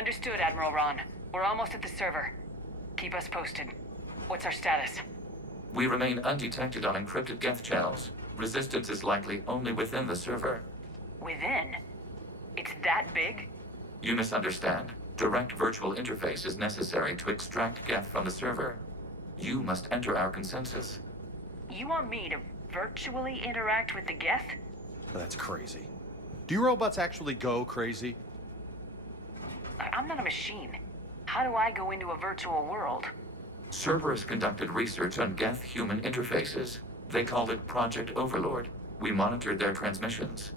Understood, Admiral Ron. We're almost at the server. Keep us posted. What's our status? We remain undetected on encrypted Geth channels. Resistance is likely only within the server. Within? It's that big? You misunderstand. Direct virtual interface is necessary to extract Geth from the server. You must enter our consensus. You want me to virtually interact with the Geth? That's crazy. Do you robots actually go crazy? I'm not a machine. How do I go into a virtual world? Cerberus conducted research on Geth-human interfaces. They called it Project Overlord. We monitored their transmissions.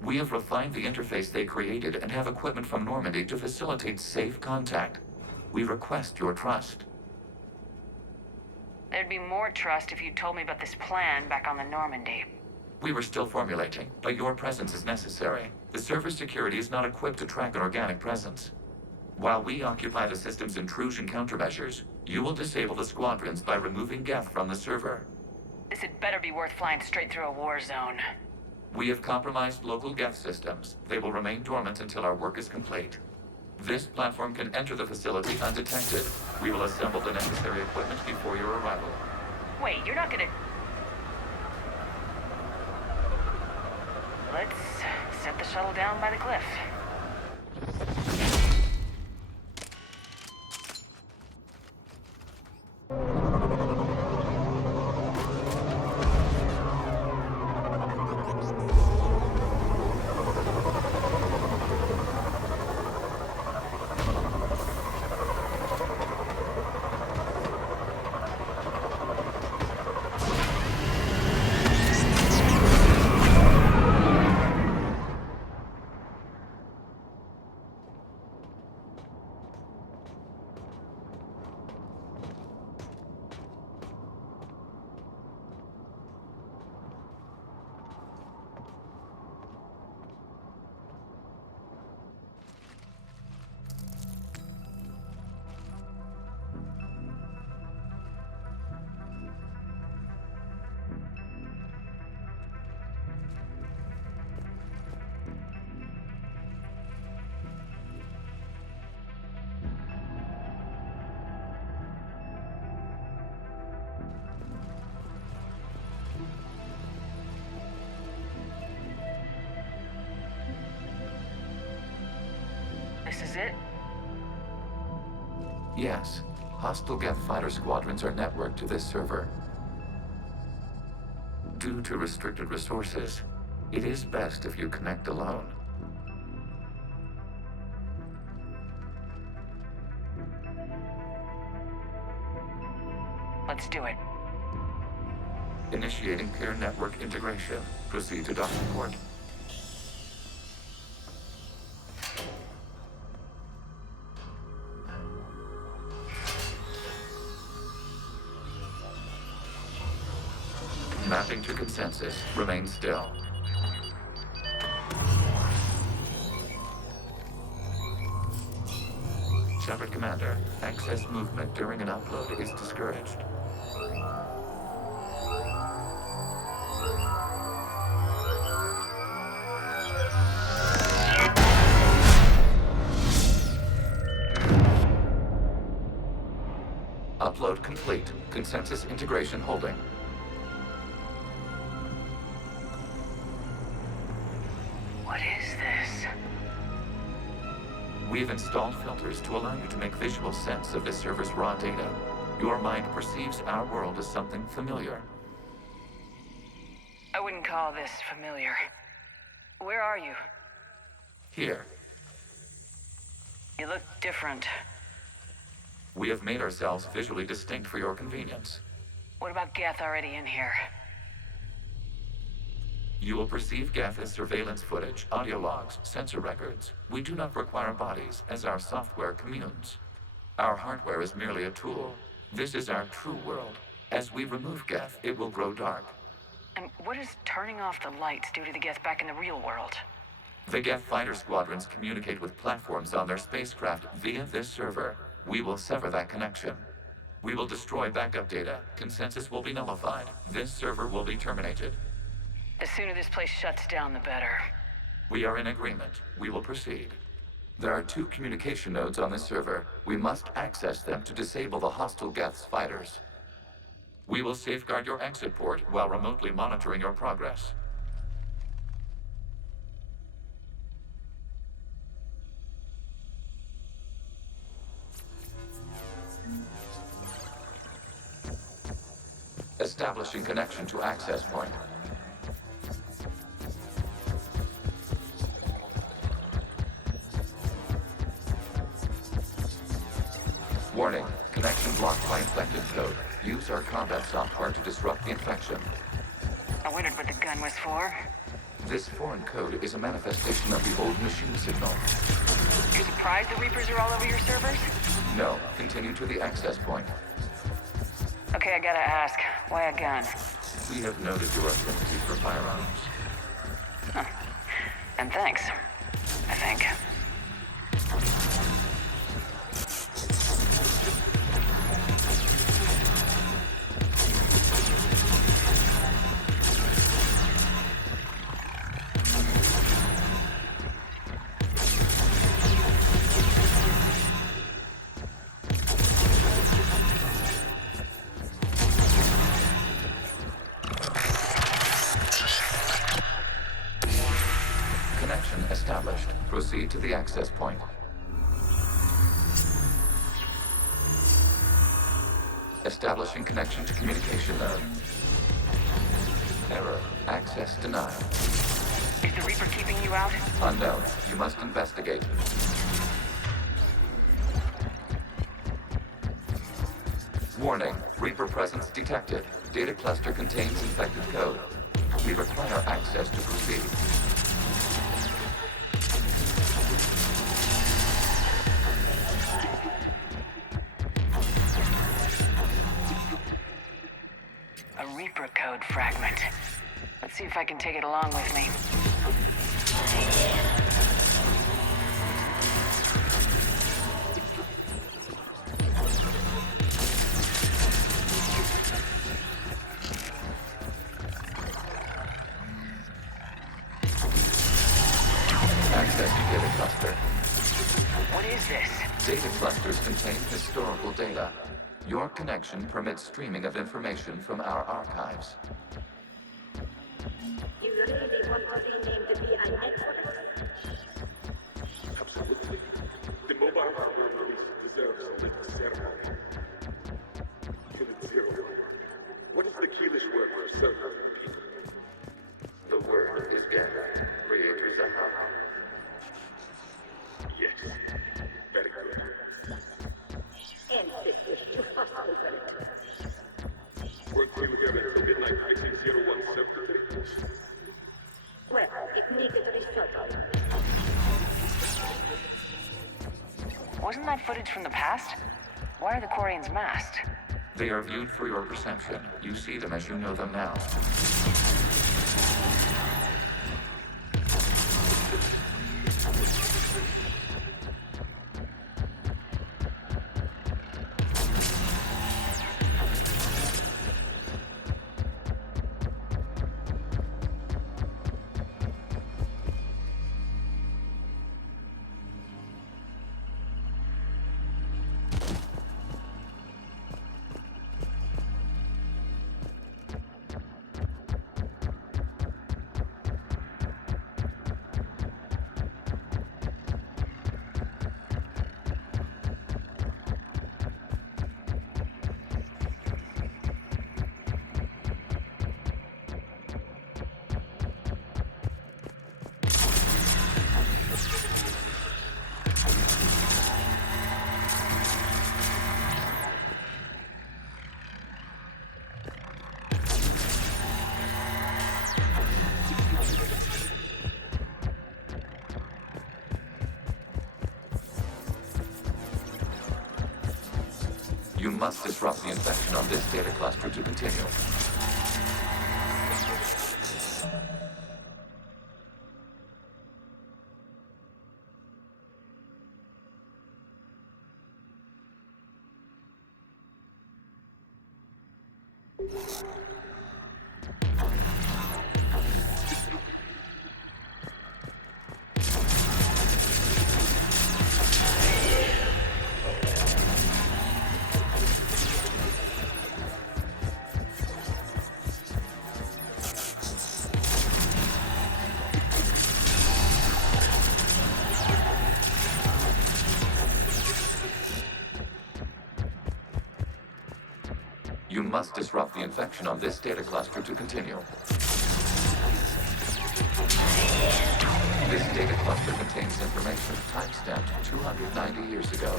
We have refined the interface they created and have equipment from Normandy to facilitate safe contact. We request your trust. There'd be more trust if you'd told me about this plan back on the Normandy. We were still formulating, but your presence is necessary. The server security is not equipped to track an organic presence. While we occupy the system's intrusion countermeasures, you will disable the squadrons by removing Geth from the server. This had better be worth flying straight through a war zone. We have compromised local Geth systems. They will remain dormant until our work is complete. This platform can enter the facility undetected. We will assemble the necessary equipment before your arrival. Wait, you're not gonna... Let's set the shuttle down by the cliff. This is it? Yes. Hostile Geth fighter squadrons are networked to this server. Due to restricted resources, it is best if you connect alone. Let's do it. Initiating peer network integration. Proceed to docking port. Mapping to consensus. Remain still. Shepard Commander, excess movement during an upload is discouraged. Upload complete. Consensus integration holding. What is this? We've installed filters to allow you to make visual sense of this server's raw data. Your mind perceives our world as something familiar. I wouldn't call this familiar. Where are you? Here, You look different. we have made ourselves visually distinct for your convenience. What about Geth already in here? You will perceive Geth as surveillance footage, audio logs, sensor records. We do not require bodies, as our software communes. Our hardware is merely a tool. This is our true world. As we remove Geth, it will grow dark. And what does turning off the lights do to the Geth back in the real world? The Geth fighter squadrons communicate with platforms on their spacecraft via this server. We will sever that connection. We will destroy backup data. Consensus will be nullified. This server will be terminated. The sooner this place shuts down, the better. We are in agreement. We will proceed. There are 2 communication nodes on this server. We must access them to disable the hostile Geth's fighters. We will safeguard your exit port while remotely monitoring your progress. Establishing connection to access point. Warning, connection blocked by infected code. Use our combat software to disrupt the infection. I wondered what the gun was for. This foreign code is a manifestation of the old machine signal. You're surprised the Reapers are all over your servers? No, continue to the access point. Okay, I gotta ask, why a gun? We have noted your affinity for firearms. And thanks, I think. Connection established. Proceed to the access point. Establishing connection to communication node. Error. Access denied. Is the Reaper keeping you out? Unknown. You must investigate. Warning. Reaper presence detected. Data cluster contains infected code. We require access to proceed. A Reaper code fragment. Let's see if I can take it along with me. Access to data cluster. What is this? Data clusters contain historical data. Your connection permits streaming of information from our archives. You really want to be named the BI network? Absolutely. The mobile power police deserves a little ceremony. Unit 0. What is the Keelish word for server, people? The word is gathered. Creators a hub. Yes. Very good. Ancestors to hostile predators. Work you here until midnight fixing 0173. Well, it needed research. Wasn't that footage from the past? Why are the Quarians masked? They are viewed for your perception. You see them as you know them now. You must disrupt the infection on this data cluster to continue. must disrupt the infection on this data cluster to continue. This data cluster contains information timestamped 290 years ago.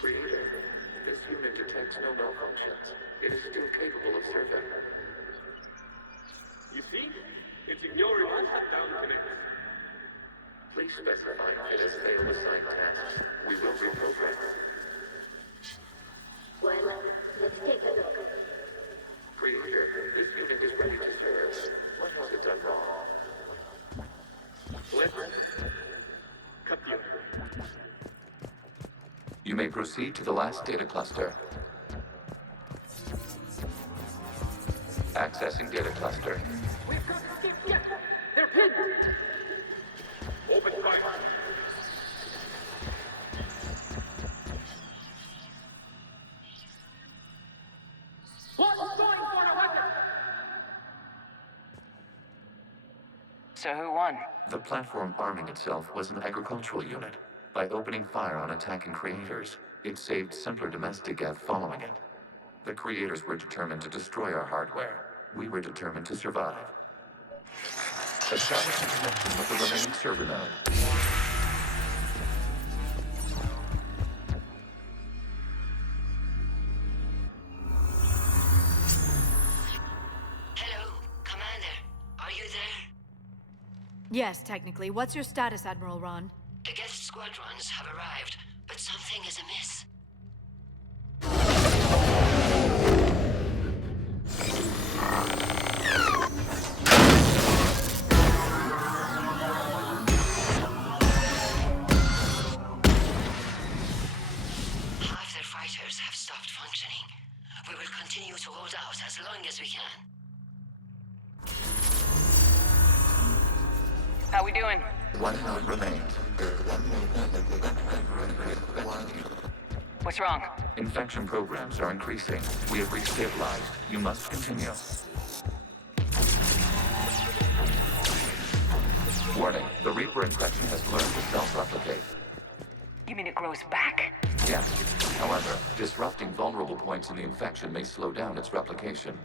Creator, this unit detects no malfunctions. It is still capable of serving. You see? It's ignoring all shutdown connects. Please specify if it has failed assigned tasks. We will reprogram. Well, let's take a look. Creator, this unit is ready to serve. What has it done wrong? Let's cut the other. You may proceed to the last data cluster. Accessing data cluster. They're pinned! Open fire. So who won? The platform arming itself was an agricultural unit. By opening fire on attacking creators, it saved simpler domestic Geth following it. The creators were determined to destroy our hardware. We were determined to survive. Establishing connection with the remaining server node. Hello, Commander. Are you there? Yes, technically. What's your status, Admiral Ron? The Geth squadrons have arrived, but something is amiss. Half their fighters have stopped functioning. We will continue to hold out as long as we can. How we doing? One node remains. What's wrong? Infection programs are increasing. We have restabilized. You must continue. Warning, the Reaper infection has learned to self-replicate. You mean it grows back? Yes. However, disrupting vulnerable points in the infection may slow down its replication.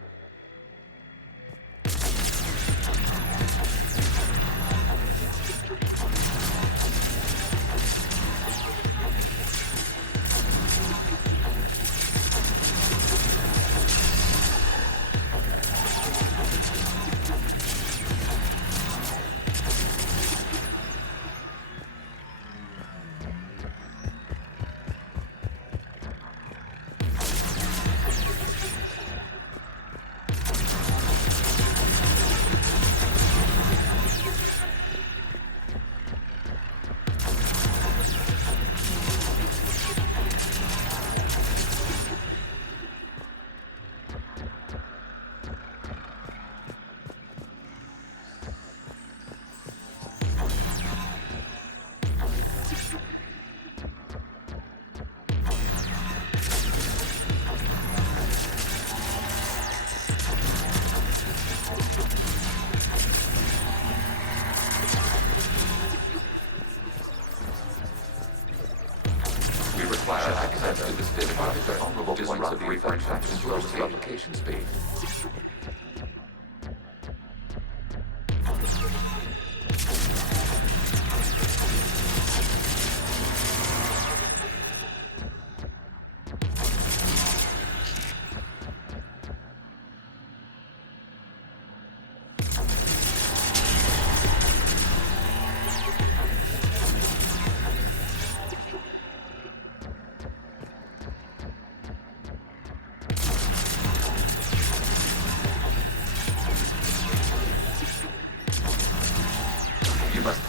Access to this data cluster vulnerable points of the infection slows the replication speed.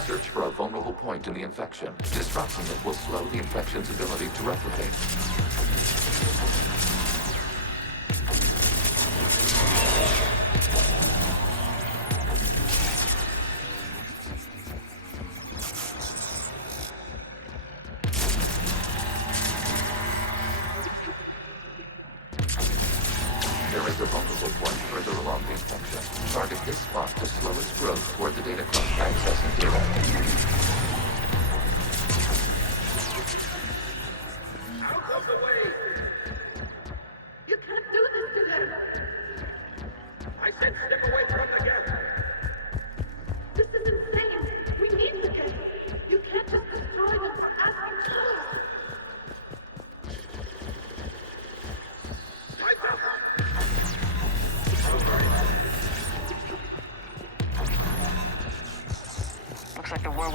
Search for a vulnerable point in the infection. Disrupting it will slow the infection's ability to replicate. There is a vulnerable point further along the infection. Target this spot to slow its growth toward the data cluster accessing data.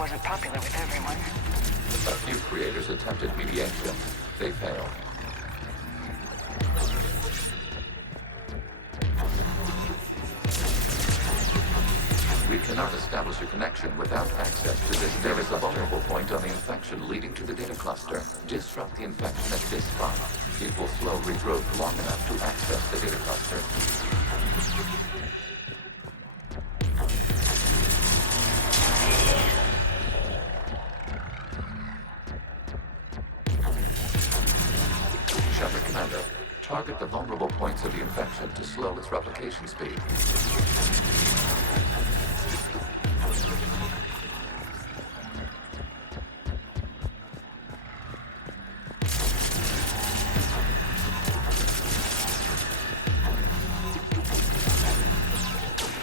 wasn't popular with everyone. A few creators attempted mediation. They failed. We cannot establish a connection without access to this. There is a vulnerable point on the infection leading to the data cluster. Disrupt the infection at this spot. It will slow regrowth long enough to access the data cluster. Shepard Commander, target the vulnerable points of the infection to slow its replication speed.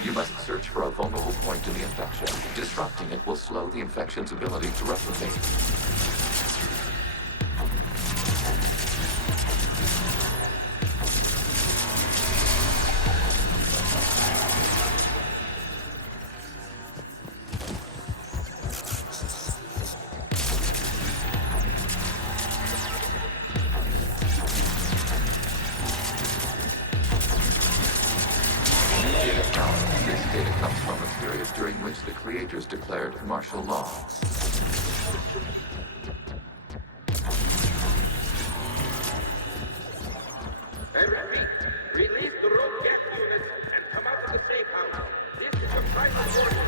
You must search for a vulnerable point in the infection. Disrupting it will slow the infection's ability to replicate. This data comes from a period during which the creators declared martial law. I repeat, release the rogue gas units and come out of the safe house. This is a private order.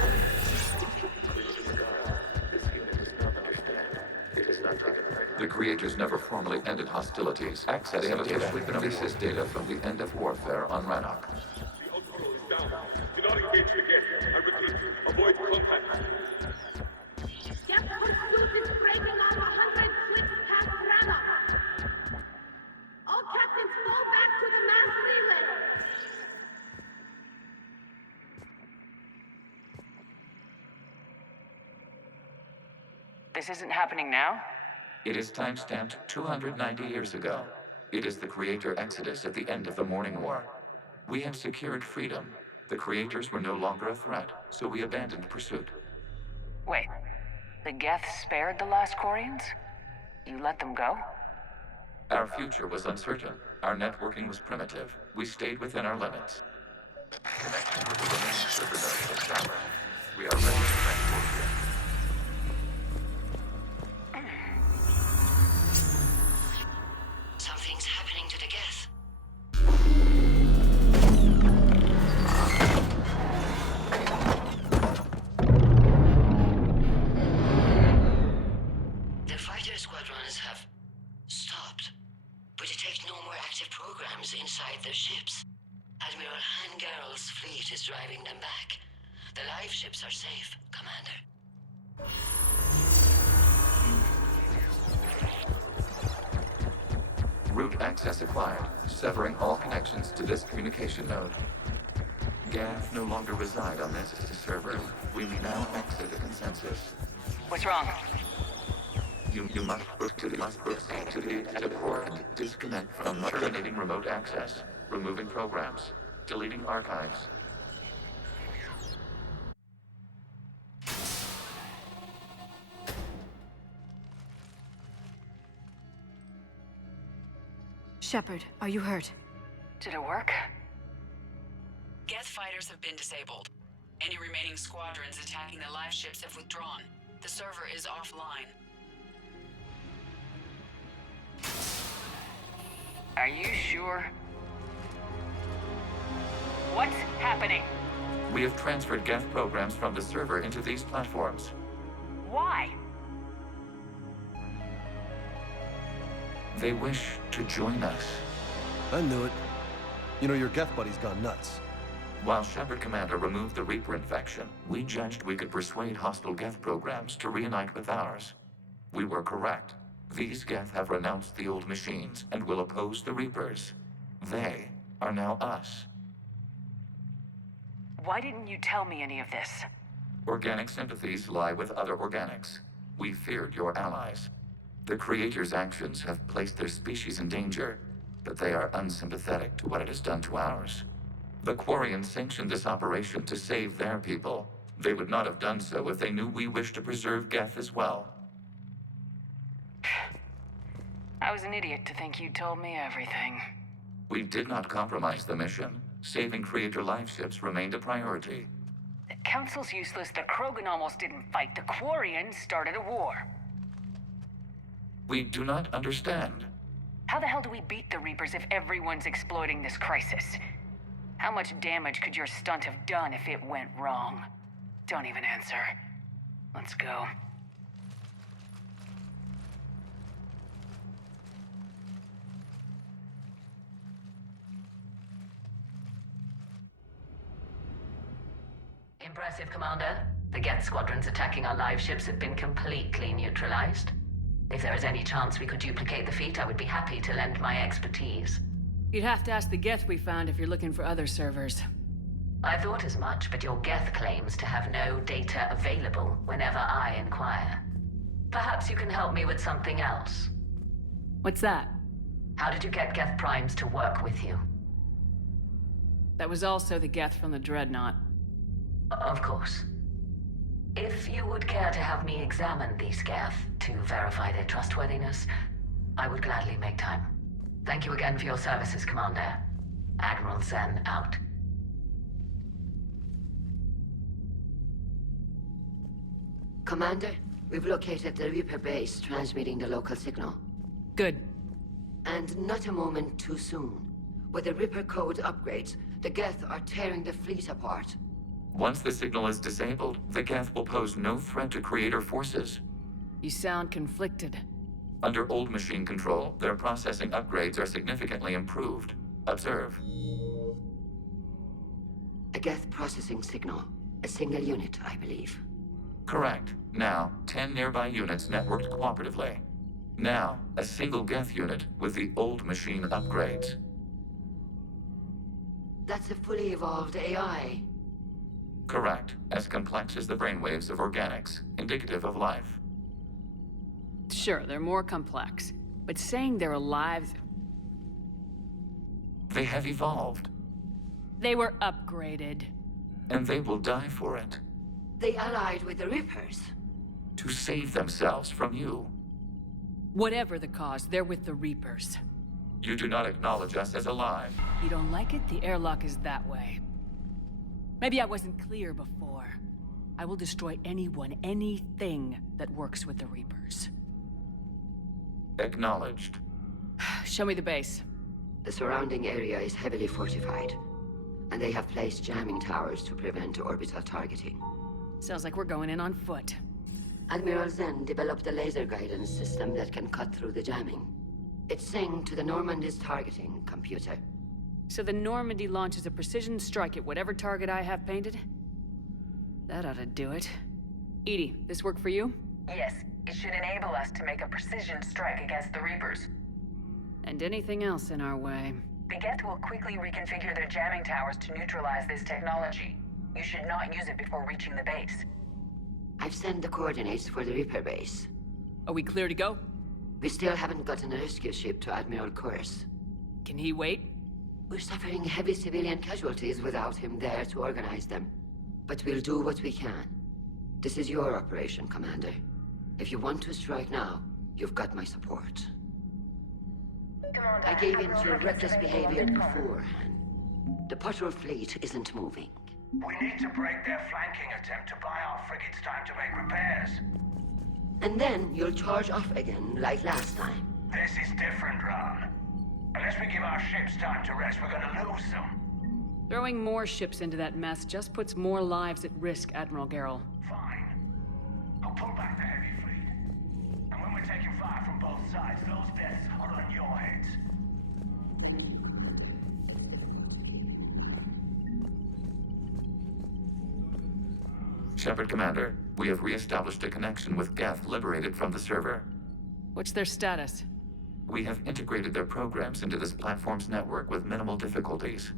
This unit does not understand. It is not taken. The creators never formally ended hostilities. Access have officially been released data from the end of warfare on Rannoch. The outflow is down. Do not engage the gas. I repeat, avoid contact. Gas pursuit is breaking off 100 clicks past Rannoch. All captains fall back to the mass relay. This isn't happening now? It is timestamped 290 years ago. It is the creator exodus at the end of the Morning War. We had secured freedom. The creators were no longer a threat, so we abandoned pursuit. Wait, the Geth spared the last Quarians? You let them go? Our future was uncertain. Our networking was primitive. We stayed within our limits. Connection with the remains of the node established. We are ready to transport you. Something's happening to the Geth. The fighter squadrons have stopped, but detect no more active programs inside their ships. Admiral Han Garrel's fleet is driving them back. The live ships are safe, Commander. Root access acquired, severing all connections to this communication node. Gath no longer reside on this server. We may now exit the consensus. What's wrong? You must proceed to the active core and disconnect from terminating remote access, removing programs, deleting archives. Shepard, are you hurt? Did it work? Geth fighters have been disabled. Any remaining squadrons attacking the live ships have withdrawn. The server is offline. Are you sure? What's happening? We have transferred Geth programs from the server into these platforms. Why? They wish to join us. I knew it. You know, your Geth buddy's gone nuts. While Shepard Commander removed the Reaper infection, we judged we could persuade hostile Geth programs to reunite with ours. We were correct. These Geth have renounced the old machines and will oppose the Reapers. They are now us. Why didn't you tell me any of this? Organic sympathies lie with other organics. We feared your allies. The Creator's actions have placed their species in danger, but they are unsympathetic to what it has done to ours. The Quarians sanctioned this operation to save their people. They would not have done so if they knew we wished to preserve Geth as well. I was an idiot to think you told me everything. We did not compromise the mission. Saving Creator life ships remained a priority. The Council's useless. The Krogan almost didn't fight. The Quarians started a war. We do not understand. How the hell do we beat the Reapers if everyone's exploiting this crisis? How much damage could your stunt have done if it went wrong? Don't even answer. Let's go. Impressive, Commander. The Geth squadrons attacking our live ships have been completely neutralized. If there is any chance we could duplicate the feat, I would be happy to lend my expertise. You'd have to ask the Geth we found if you're looking for other servers. I thought as much, but your Geth claims to have no data available whenever I inquire. Perhaps you can help me with something else. What's that? How did you get Geth Primes to work with you? That was also the Geth from the Dreadnought. Of course. If you would care to have me examine these Geth to verify their trustworthiness, I would gladly make time. Thank you again for your services, Commander. Admiral Zen out. Commander, we've located the Reaper base transmitting the local signal. Good. And not a moment too soon. With the Reaper code upgrades, the Geth are tearing the fleet apart. Once the signal is disabled, the Geth will pose no threat to Creator forces. You sound conflicted. Under old machine control, their processing upgrades are significantly improved. Observe. A Geth processing signal. A single unit, I believe. Correct. Now, 10 nearby units networked cooperatively. Now, a single Geth unit with the old machine upgrades. That's a fully evolved AI. Correct. As complex as the brainwaves of organics, indicative of life. Sure, they're more complex. But saying they're alive... They have evolved, They were upgraded. and they will die for it. They allied with the Reapers. To save themselves from you. Whatever the cause, they're with the Reapers. You do not acknowledge us as alive. You don't like it? The airlock is that way. Maybe I wasn't clear before. I will destroy anyone, anything that works with the Reapers. Acknowledged. Show me the base. The surrounding area is heavily fortified, and they have placed jamming towers to prevent orbital targeting. Sounds like we're going in on foot. Admiral Zen developed a laser guidance system that can cut through the jamming. It's synced to the Normandy's targeting computer. So the Normandy launches a precision strike at whatever target I have painted? That ought to do it. Edie, this work for you? Yes, it should enable us to make a precision strike against the Reapers. And anything else in our way. The Geth will quickly reconfigure their jamming towers to neutralize this technology. You should not use it before reaching the base. I've sent the coordinates for the Reaper base. Are we clear to go? We still haven't gotten a rescue ship to Admiral Kurz. Can he wait? We're suffering heavy civilian casualties without him there to organize them. But we'll do what we can. This is your operation, Commander. If you want to strike now, you've got my support. I gave in to reckless behavior beforehand. The patrol fleet isn't moving. We need to break their flanking attempt to buy our frigates time to make repairs. And then you'll charge off again, like last time. This is different, Ron. Unless we give our ships time to rest, we're gonna lose them. Throwing more ships into that mess just puts more lives at risk, Admiral Garrel. Fine. I'll pull back the heavy fleet. And when we're taking fire from both sides, those deaths are on your heads. Shepard Commander, we have re-established a connection with Geth liberated from the server. What's their status? We have integrated their programs into this platform's network with minimal difficulties.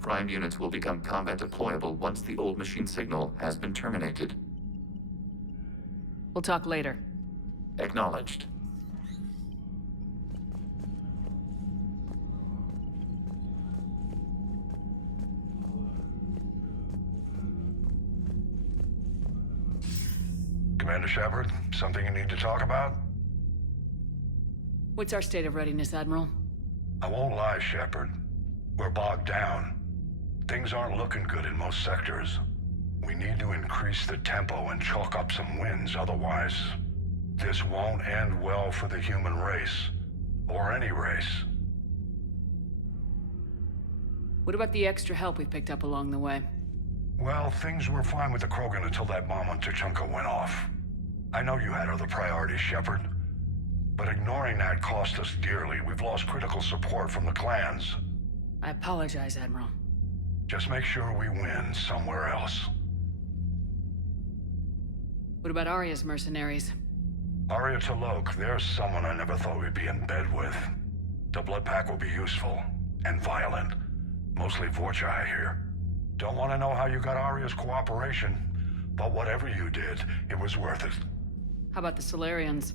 Prime units will become combat deployable once the old machine signal has been terminated. We'll talk later. Acknowledged. Commander Shepard, something you need to talk about? What's our state of readiness, Admiral? I won't lie, Shepard. We're bogged down. Things aren't looking good in most sectors. We need to increase the tempo and chalk up some wins, otherwise, this won't end well for the human race. Or any race. What about the extra help we picked up along the way? Well, things were fine with the Krogan until that bomb on Tuchanka went off. I know you had other priorities, Shepard. But ignoring that cost us dearly. We've lost critical support from the clans. I apologize, Admiral. Just make sure we win somewhere else. What about Arya's mercenaries? Arya T'Loak, there's someone I never thought we'd be in bed with. The Blood Pack will be useful. And violent. Mostly Vorcha, I hear. Don't want to know how you got Arya's cooperation. But whatever you did, it was worth it. How about the Solarians?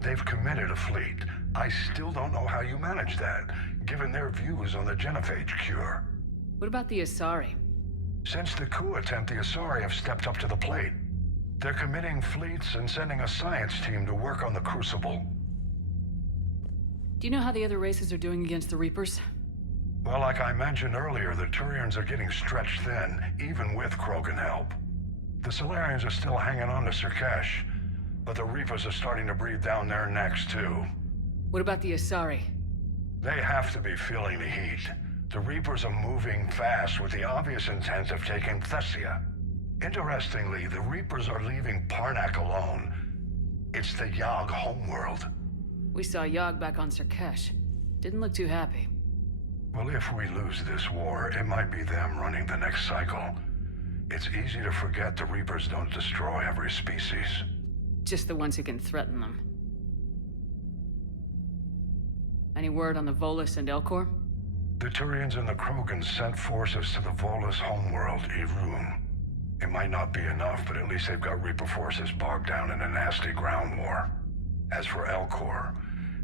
They've committed a fleet. I still don't know how you managed that, given their views on the genophage cure. What about the Asari? Since the coup attempt, the Asari have stepped up to the plate. They're committing fleets and sending a science team to work on the Crucible. Do you know how the other races are doing against the Reapers? Well, like I mentioned earlier, the Turians are getting stretched thin, even with Krogan help. The Solarians are still hanging on to Surkesh, but the Reapers are starting to breathe down their necks, too. What about the Asari? They have to be feeling the heat. The Reapers are moving fast with the obvious intent of taking Thessia. Interestingly, the Reapers are leaving Parnak alone. It's the Yogg homeworld. We saw Yogg back on Surkesh. Didn't look too happy. Well, if we lose this war, it might be them running the next cycle. It's easy to forget the Reapers don't destroy every species. Just the ones who can threaten them. Any word on the Volus and Elcor? The Turians and the Krogan sent forces to the Volus homeworld, Irun. It might not be enough, but at least they've got Reaper forces bogged down in a nasty ground war. As for Elcor,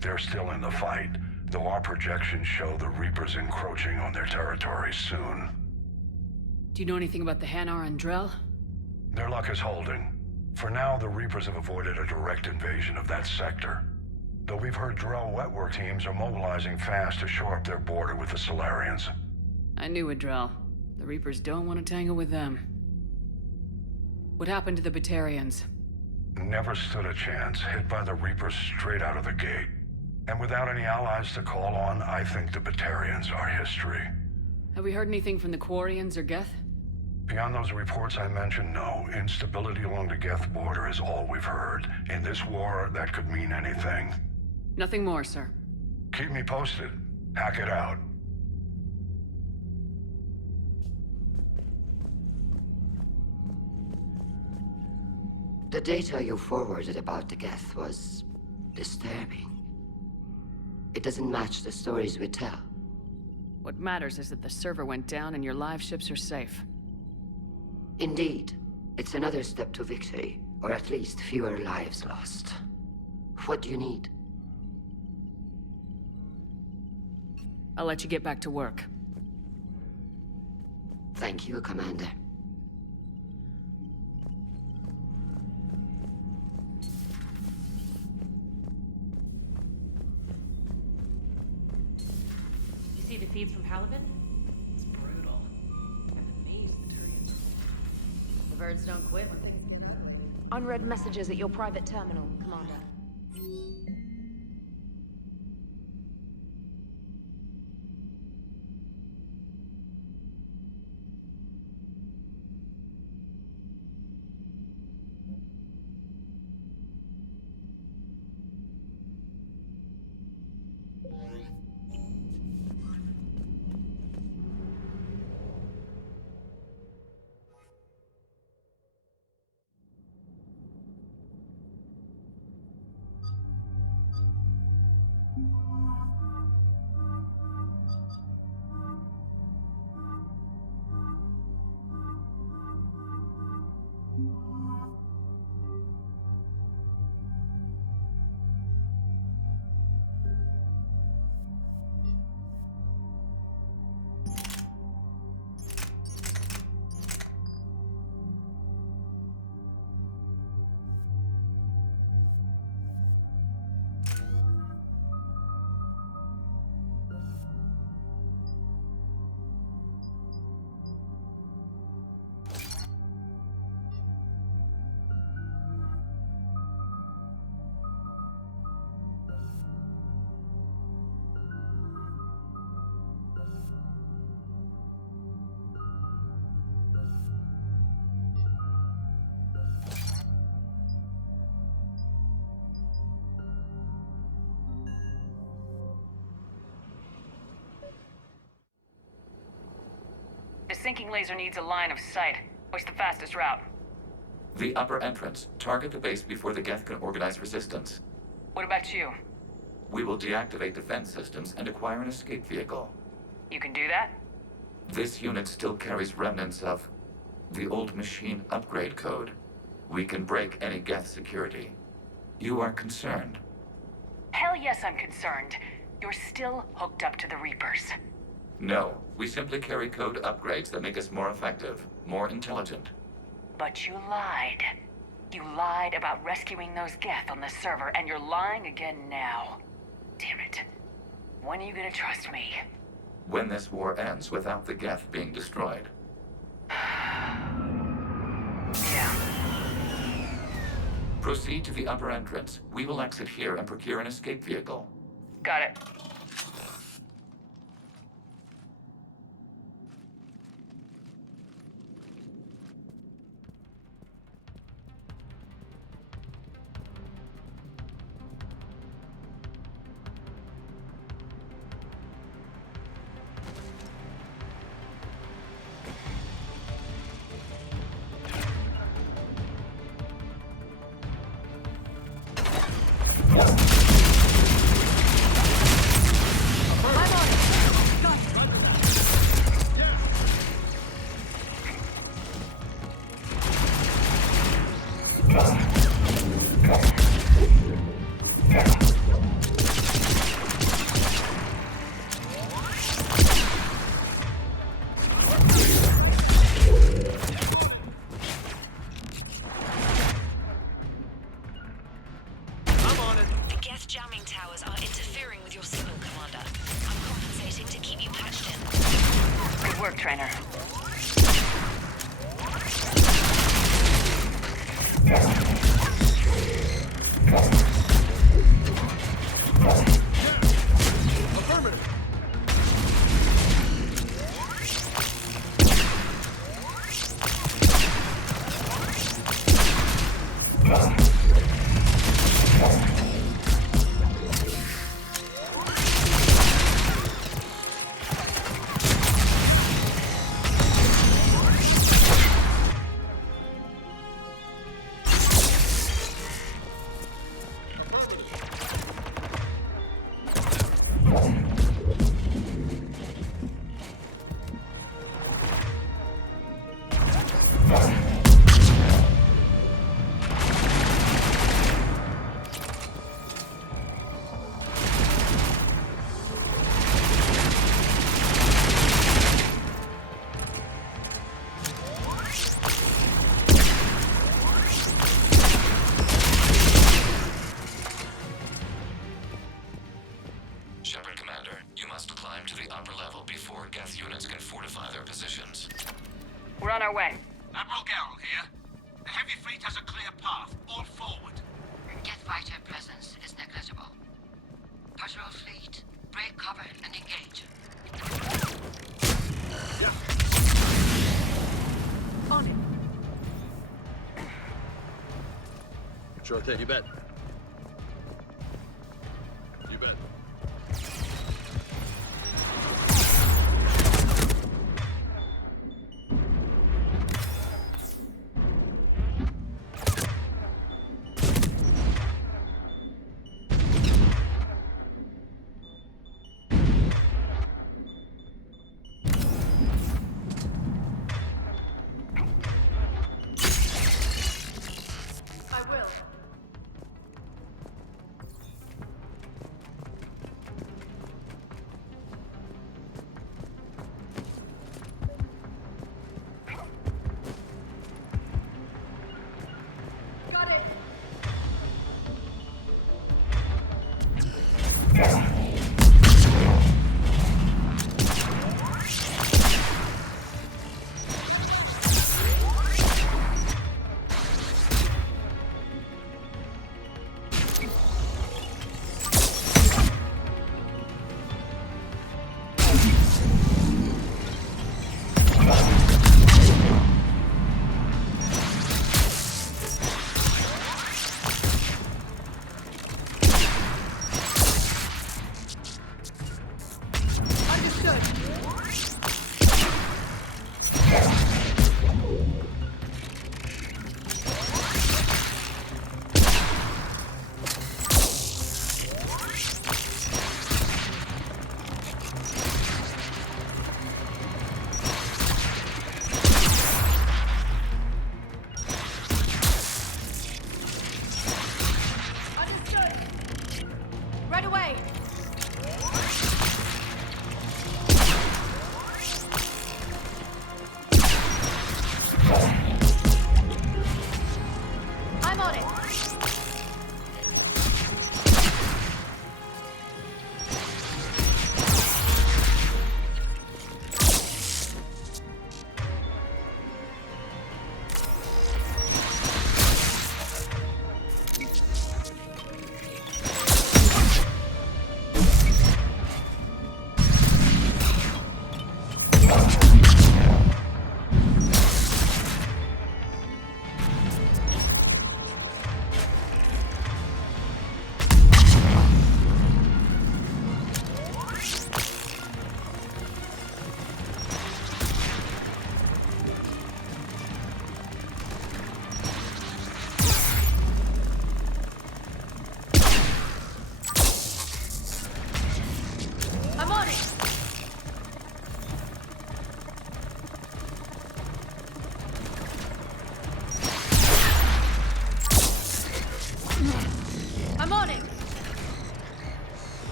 they're still in the fight, though our projections show the Reapers encroaching on their territory soon. Do you know anything about the Hanar and Drell? Their luck is holding. For now, the Reapers have avoided a direct invasion of that sector. Though we've heard Drell Wetwork teams are mobilizing fast to shore up their border with the Solarians. I knew it, Drell. The Reapers don't want to tangle with them. What happened to the Batarians? Never stood a chance, hit by the Reapers straight out of the gate. And without any allies to call on, I think the Batarians are history. Have we heard anything from the Quarians or Geth? Beyond those reports I mentioned, no. Instability along the Geth border is all we've heard. In this war, that could mean anything. Nothing more, sir. Keep me posted. Hack it out. The data you forwarded about the Geth was disturbing. It doesn't match the stories we tell. What matters is that the server went down and your live ships are safe. Indeed. It's another step to victory, or at least fewer lives lost. What do you need? I'll let you get back to work. Thank you, Commander. You see the feeds from Halibut? It's brutal. I'm amazed the Turians. The birds don't quit when they... Unread messages at your private terminal, Commander. sinking laser needs a line of sight. What's the fastest route? The upper entrance. Target the base before the Geth can organize resistance. What about you? We will deactivate defense systems and acquire an escape vehicle. You can do that? This unit still carries remnants of the old machine upgrade code. We can break any Geth security. You are concerned? Hell yes, I'm concerned. You're still hooked up to the Reapers. No, we simply carry code upgrades that make us more effective, more intelligent. But you lied. You lied about rescuing those Geth on the server, and you're lying again now. Damn it. When are you gonna trust me? When this war ends without the Geth being destroyed. Yeah. Proceed to the upper entrance. We will exit here and procure an escape vehicle. Got it. Trainer. We're on our way. Admiral Garrel here. The Heavy Fleet has a clear path. All forward. Geth fighter presence is negligible. Patrol fleet, break cover and engage. Yeah. On it. Sure thing, you bet. You bet.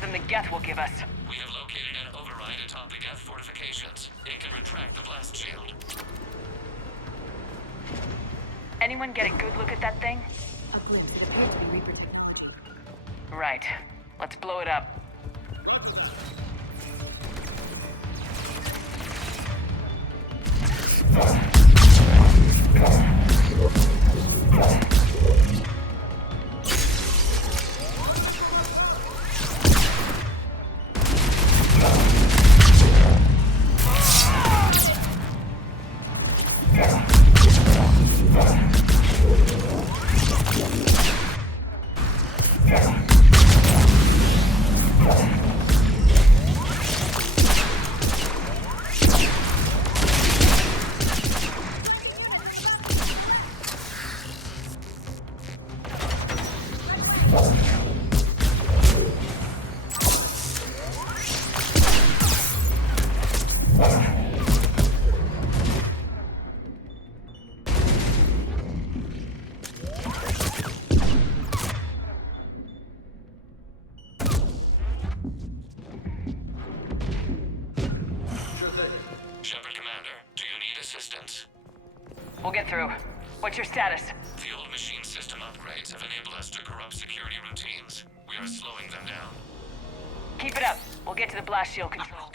than the Geth will give us. We have located an override atop the Geth fortifications. It can retract the blast shield. Anyone get a good look at that thing? A glimpse. It appeared to be Reaper. Right. Let's blow it up. Shepard Commander, do you need assistance? We'll get through. What's your status? The old machine system upgrades have enabled us to corrupt security routines. We are slowing them down. Keep it up. We'll get to the blast shield control.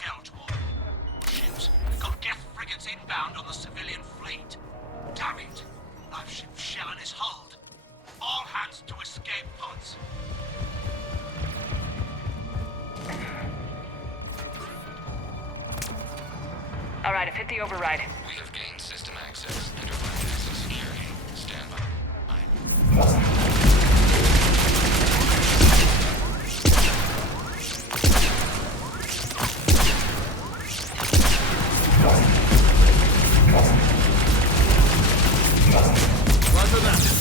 Ships. Got Geth frigates inbound on the civilian fleet. Damn it! Life ship Shellan is hulled. All hands to escape pods. All right, I've hit the override. We have gained system access and are bypassing security. Stand by. Roger that.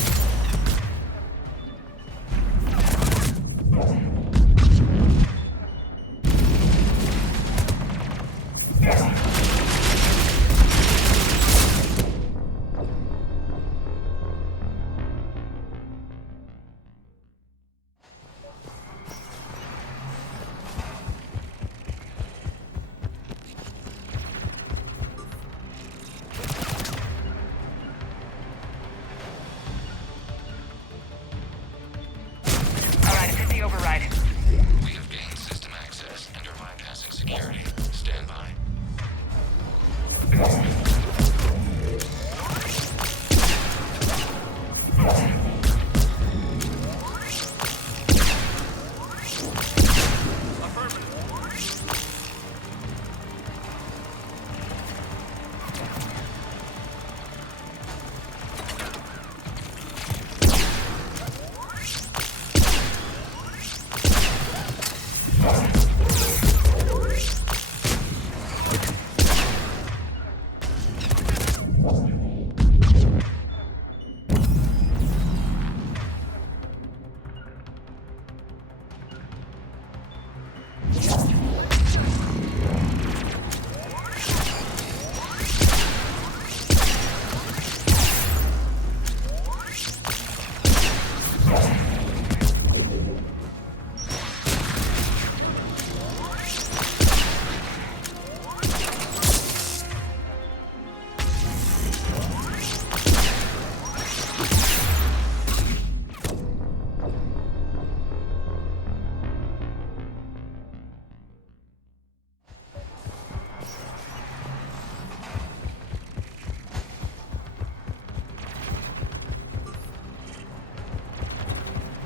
Override. We have gained system access and are bypassing security. Stand by.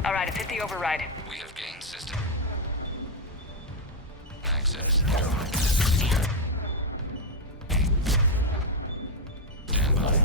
All right, I've hit the override. We have gained system access and are bypassing security. Stand by.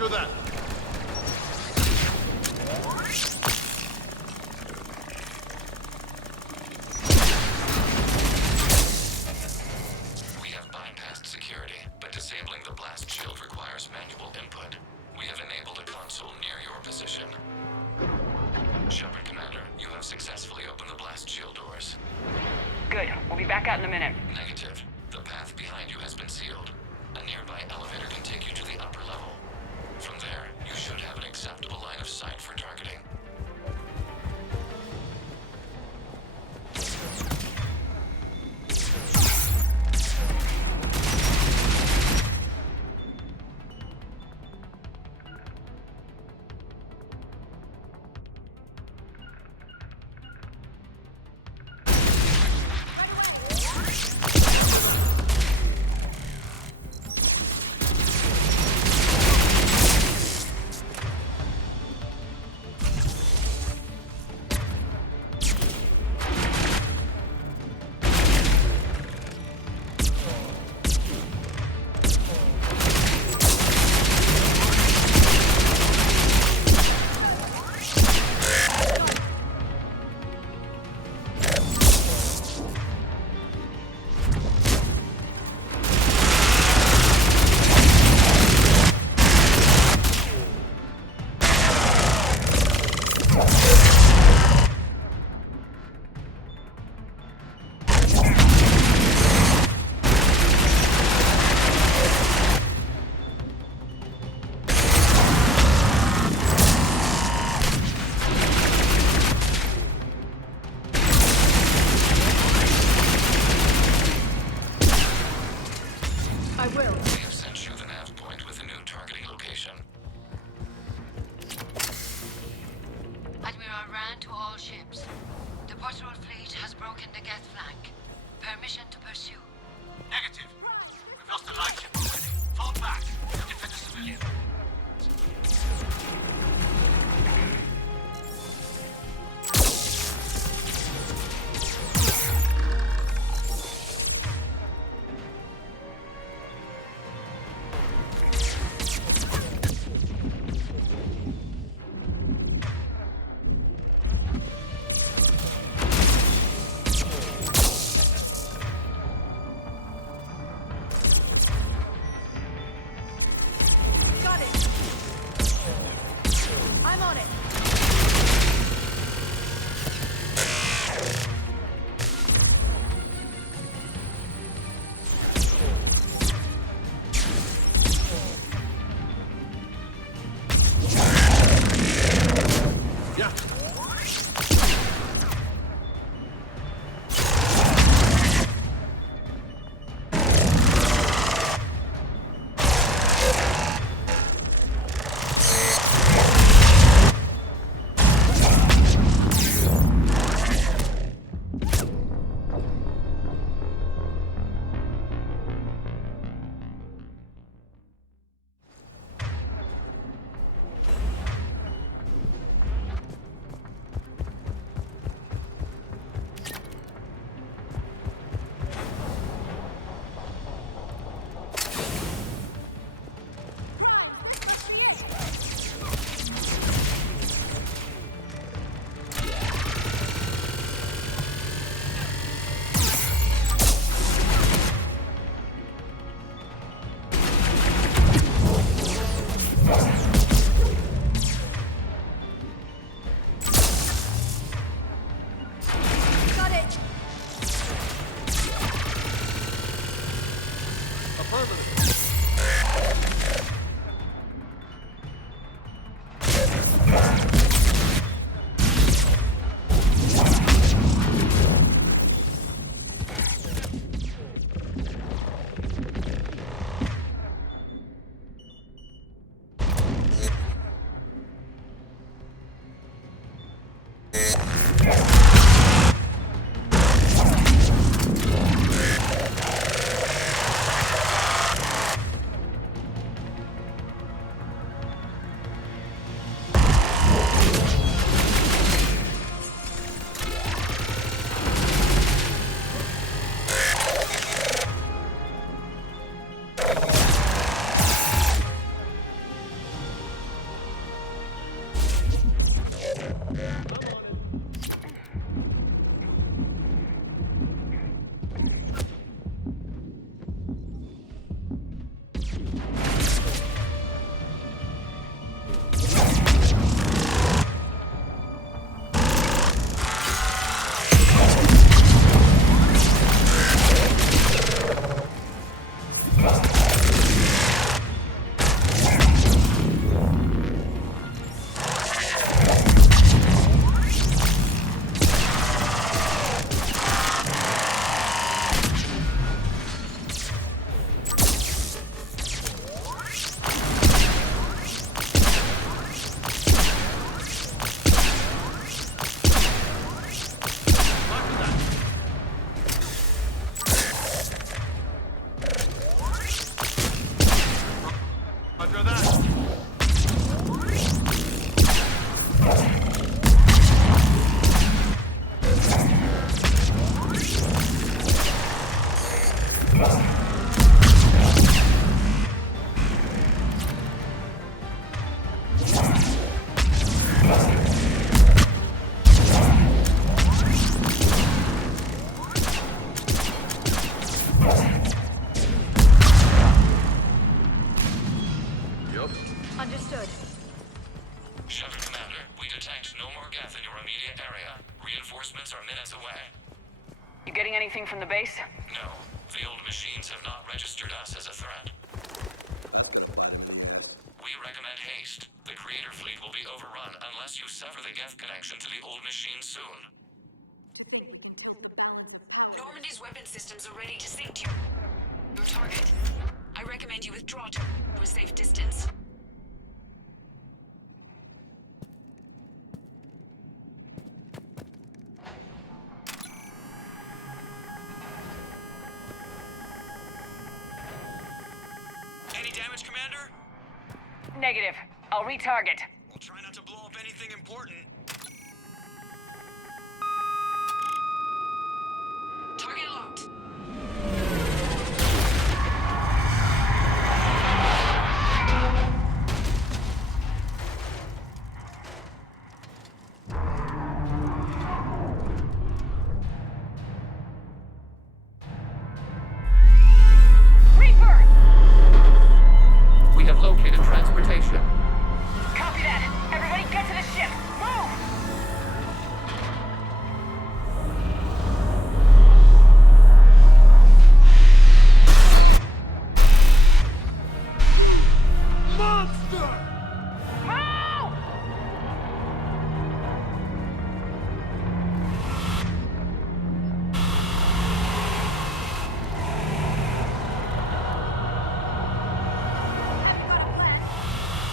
Roger that. We have bypassed security, but disabling the blast shield requires manual input. We have enabled a console near your position. Shepard, Commander, you have successfully opened the blast shield doors. Good. We'll be back out in a minute. Negative. The path behind you has been sealed. A nearby elevator can take you to the upper level. From there, you should have an acceptable line of sight for targeting. anything from the base? No, the old machines have not registered us as a threat. We recommend haste. The Creator fleet will be overrun unless you sever the Geth connection to the old machine soon. Normandy's weapon systems are ready to sink to your target. I recommend you withdraw to a safe distance. Any damage, Commander? Negative. I'll retarget. We'll try not to blow up anything important. Target locked. Reaper! We have located transportation. Copy that. Everybody get to the ship. Move! Monster! Move!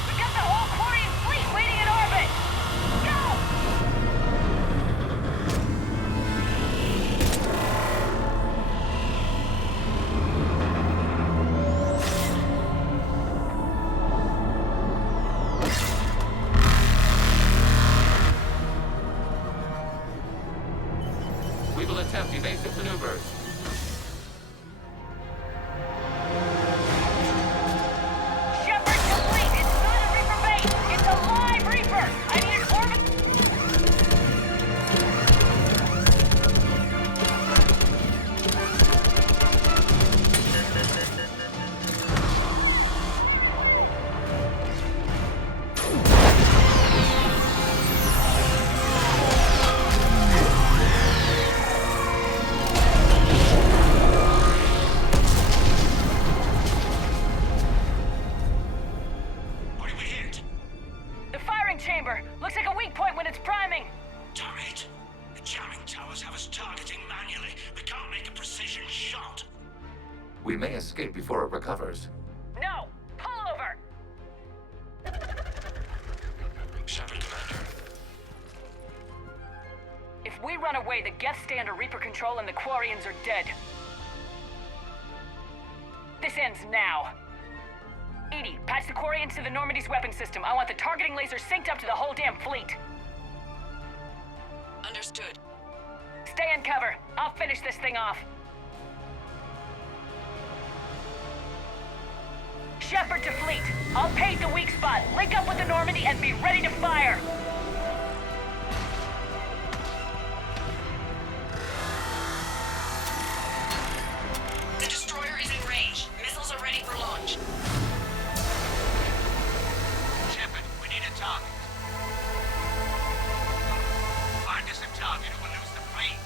We got the whole Quarian fleet waiting in orbit! Go! We will attempt evasive maneuvers. Shepard, complete! It's not a Reaper base! It's a live Reaper! I need an orbit... What did we hit? The firing chamber! Looks like a weak point when it's priming! Damn it! The jamming towers have us targeting manually. We can't make a precision shot. We may escape before it recovers. No! Pull over! Shepard, Commander. If we run away, the Geth stay under Reaper control and the Quarians are dead. This ends now. Edie, patch the Quarians to the Normandy's weapon system. I want the targeting laser synced up to the whole damn fleet. Understood. Stay in cover. I'll finish this thing off. Shepard to fleet. I'll pave the weak spot. Link up with the Normandy and be ready to fire. The destroyer is in range. Missiles are ready for launch. Shepard, we need a target. Find us a target or we'll lose the fleet.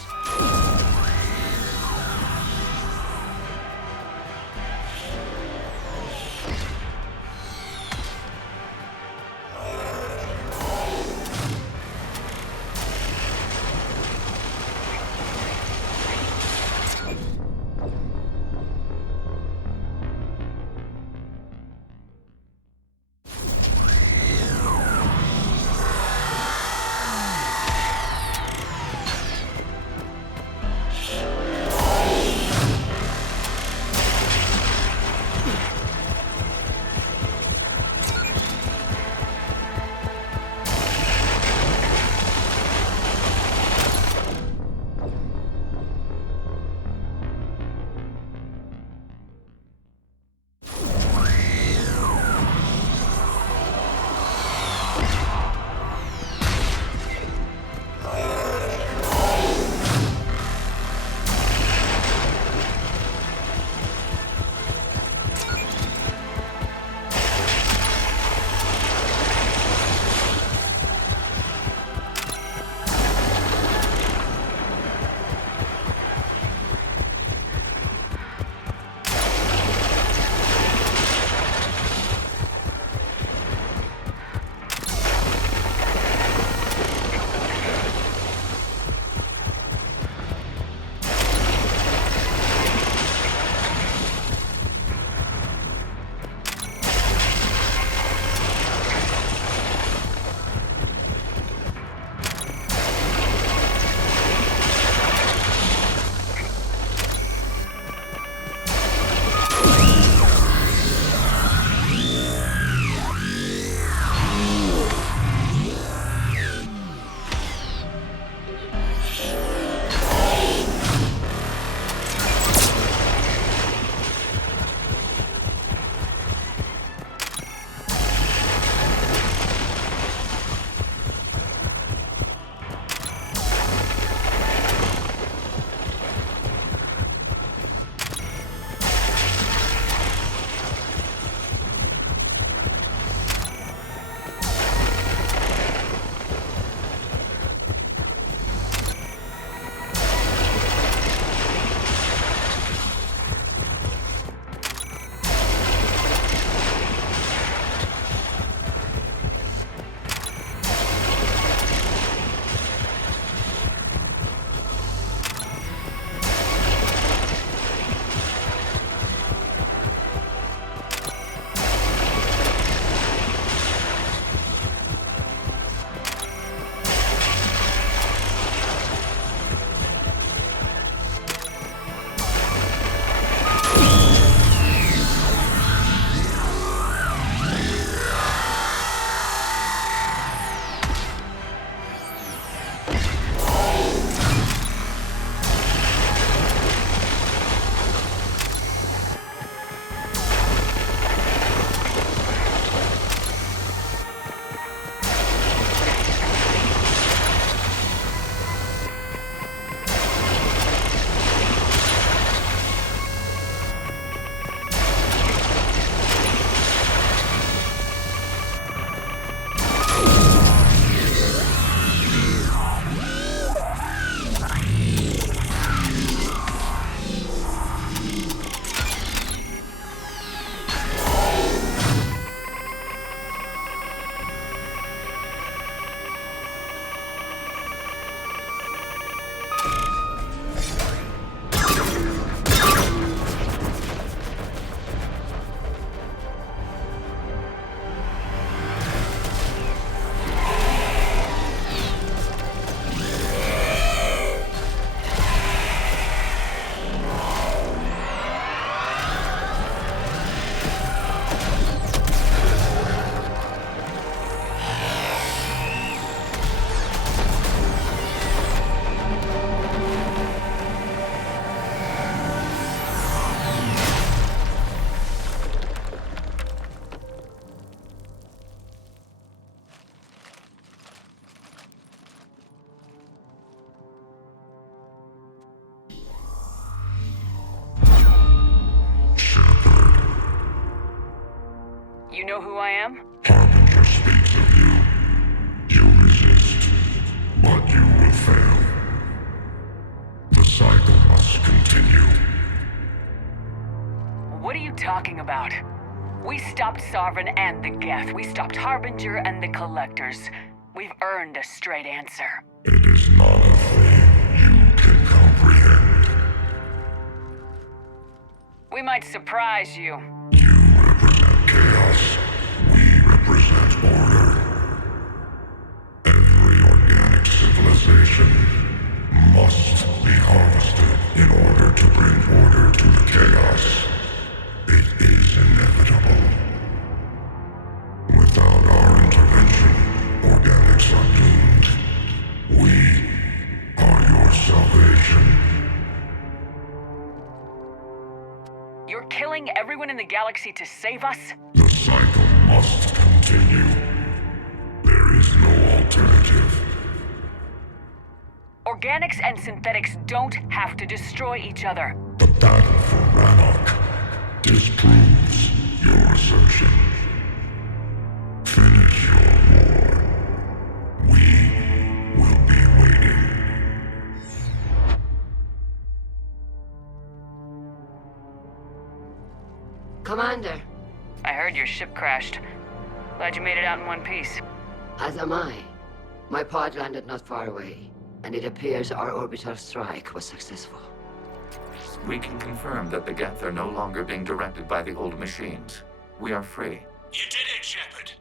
You know who I am? Harbinger speaks of you. You resist, but you will fail. The cycle must continue. What are you talking about? We stopped Sovereign and the Geth. We stopped Harbinger and the Collectors. We've earned a straight answer. It is not a thing you can comprehend. We might surprise you. You represent chaos. We represent order. Every organic civilization must be harvested in order to bring order to the chaos. It is inevitable. Without our intervention, organics are doomed. We are your salvation. You're killing everyone in the galaxy to save us? The cycle must continue. There is no alternative. Organics and synthetics don't have to destroy each other. The battle for Rannoch disproves your assertion. Finish your war. We will be waiting. Commander. I heard your ship crashed. Glad you made it out in one piece. As am I. My pod landed not far away, and it appears our orbital strike was successful. We can confirm that the Geth are no longer being directed by the old machines. We are free. You did it, Shepard.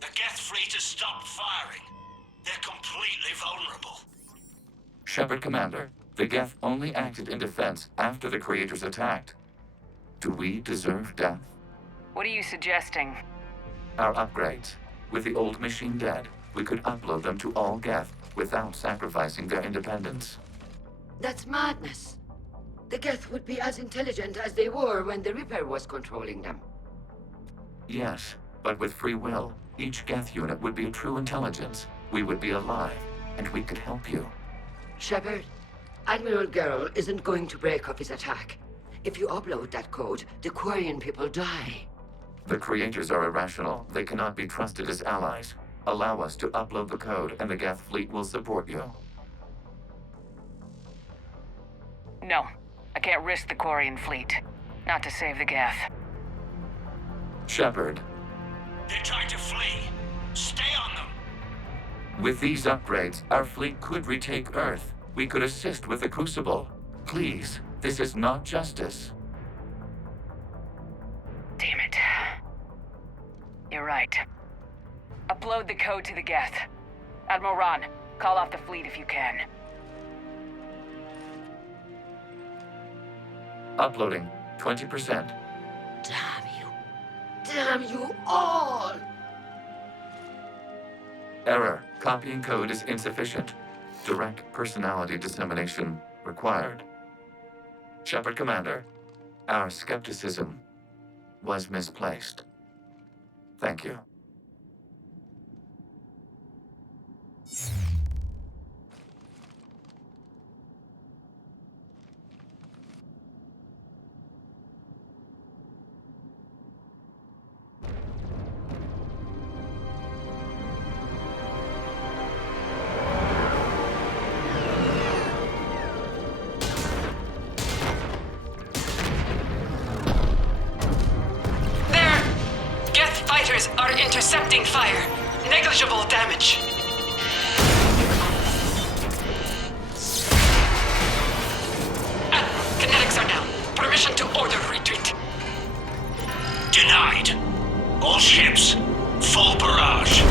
The Geth fleet has stopped firing. They're completely vulnerable. Shepard, Commander, the Geth only acted in defense after the Creators attacked. Do we deserve death? What are you suggesting? Our upgrades. With the old machine dead, we could upload them to all Geth without sacrificing their independence. That's madness. The Geth would be as intelligent as they were when the Reaper was controlling them. Yes, but with free will, each Geth unit would be a true intelligence. We would be alive, and we could help you. Shepard, Admiral Gerrel isn't going to break up his attack. If you upload that code, the Quarian people die. The Creators are irrational. They cannot be trusted as allies. Allow us to upload the code, and the Geth fleet will support you. No, I can't risk the Quarian fleet. Not to save the Geth. Shepard. They're trying to flee. Stay on them. With these upgrades, our fleet could retake Earth. We could assist with the Crucible. Please, this is not justice. Damn it. You're right. Upload the code to the Geth. Admiral Ron, call off the fleet if you can. Uploading 20%. Damn you. Damn you all! Error. Copying code is insufficient. Direct personality dissemination required. Shepard, Commander, our skepticism was misplaced. Thank you. Are intercepting fire. Negligible damage. Kinetics are down. Permission to order retreat. Denied. All ships, full barrage.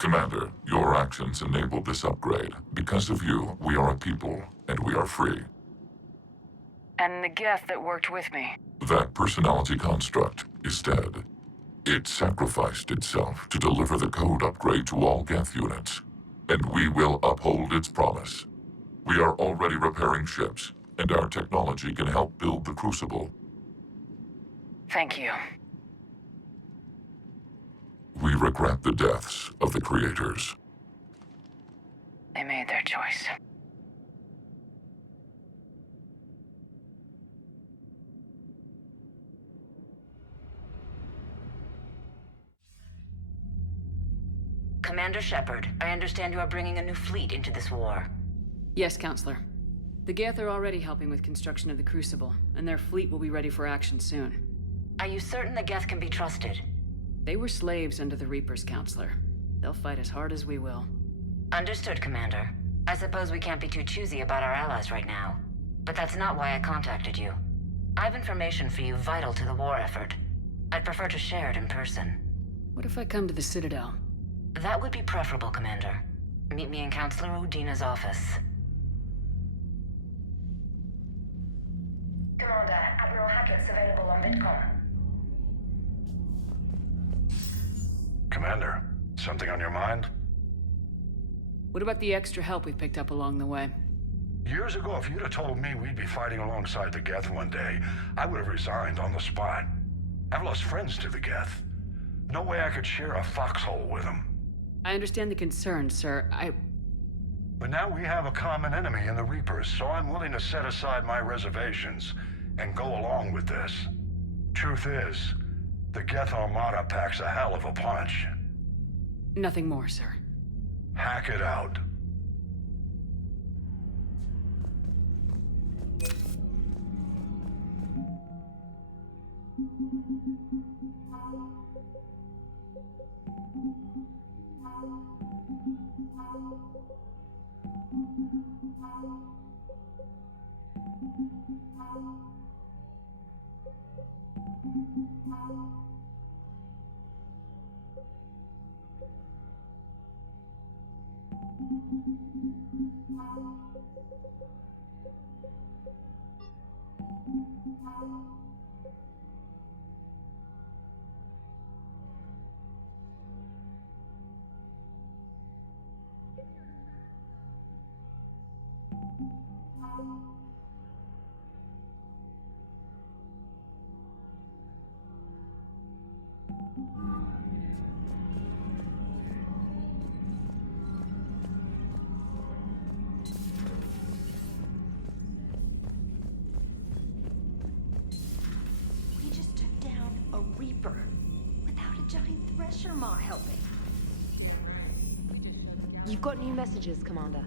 Commander, your actions enabled this upgrade. Because of you, we are a people, and we are free. And the Geth that worked with me. That personality construct is dead. It sacrificed itself to deliver the code upgrade to all Geth units, and we will uphold its promise. We are already repairing ships, and our technology can help build the Crucible. Thank you. We regret the deaths of the creators. They made their choice. Commander Shepard, I understand you are bringing a new fleet into this war. Yes, Counselor. The Geth are already helping with construction of the Crucible, and their fleet will be ready for action soon. Are you certain the Geth can be trusted? They were slaves under the Reapers, Counselor. They'll fight as hard as we will. Understood, Commander. I suppose we can't be too choosy about our allies right now. But that's not why I contacted you. I have information for you vital to the war effort. I'd prefer to share it in person. What if I come to the Citadel? That would be preferable, Commander. Meet me in Counselor Udina's office. Commander, Admiral Hackett's available on VidCom. Commander, something on your mind? What about the extra help we picked up along the way? Years ago, if you'd have told me we'd be fighting alongside the Geth one day, I would have resigned on the spot. I've lost friends to the Geth. No way I could share a foxhole with them. I understand the concern, sir. But now we have a common enemy in the Reapers, so I'm willing to set aside my reservations and go along with this. Truth is, the Geth Armada packs a hell of a punch. Nothing more, sir. Hack it out. We just took down a Reaper without a giant Thresher Maw helping. You've got new messages, Commander.